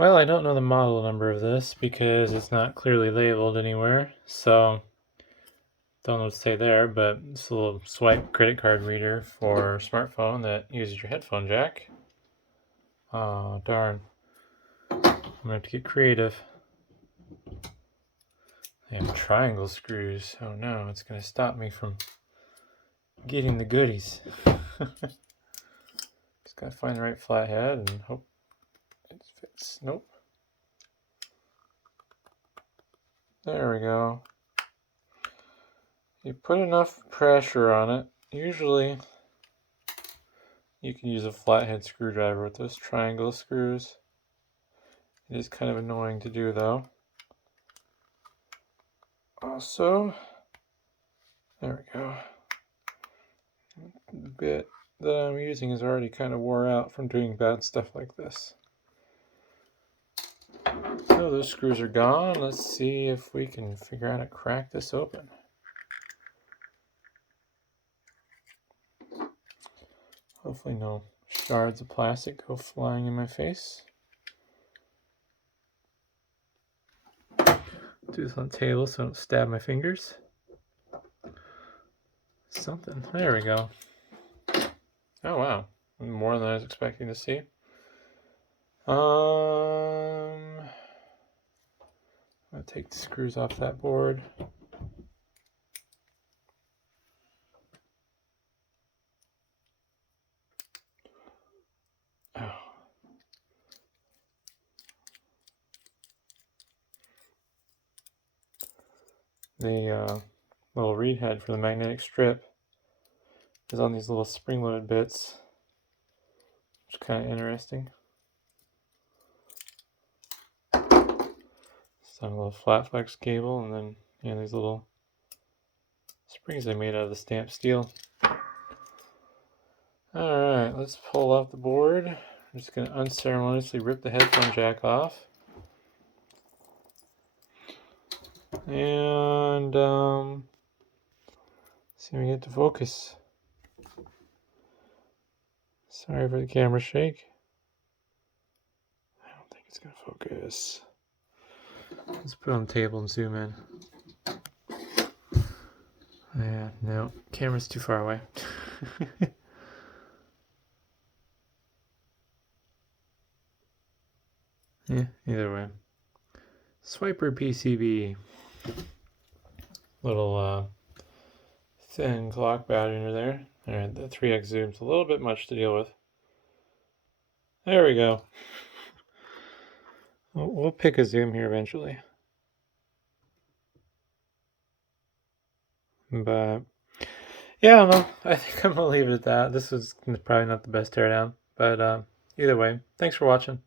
Well, I don't know the model number of this because it's not clearly labeled anywhere, so don't know what to say there, but it's a little swipe credit card reader for smartphone that uses your headphone jack. Oh, darn. I'm gonna have to get creative. They have triangle screws. Oh no, it's gonna stop me from getting the goodies. Just gotta find the right flathead and hope it fits. Nope. There we go. You put enough pressure on it. Usually you can use a flathead screwdriver with those triangle screws. It is kind of annoying to do though. Also, there we go. The bit that I'm using is already kind of wore out from doing bad stuff like this. So those screws are gone. Let's see if we can figure out how to crack this open. Hopefully no shards of plastic go flying in my face. Do this on the table so I don't stab my fingers. Something. There we go. Oh wow, more than I was expecting to see. I'm gonna take the screws off that board. Oh. The little reed head for the magnetic strip is on these little spring-loaded bits, which is kind of interesting. Some little flat flex cable, and then these little springs they made out of the stamped steel. Alright, let's pull off the board. I'm just going to unceremoniously rip the headphone jack off. And see if we get to focus. Sorry for the camera shake. I don't think it's going to focus. Let's put it on the table and zoom in. Yeah, no, camera's too far away. Yeah, either way. Swiper PCB. Little thin clock battery under there. Alright, the 3x zoom's a little bit much to deal with. There we go. We'll pick a zoom here eventually. But yeah, I don't know. I think I'm gonna leave it at that. This was probably not the best teardown, but either way, thanks for watching.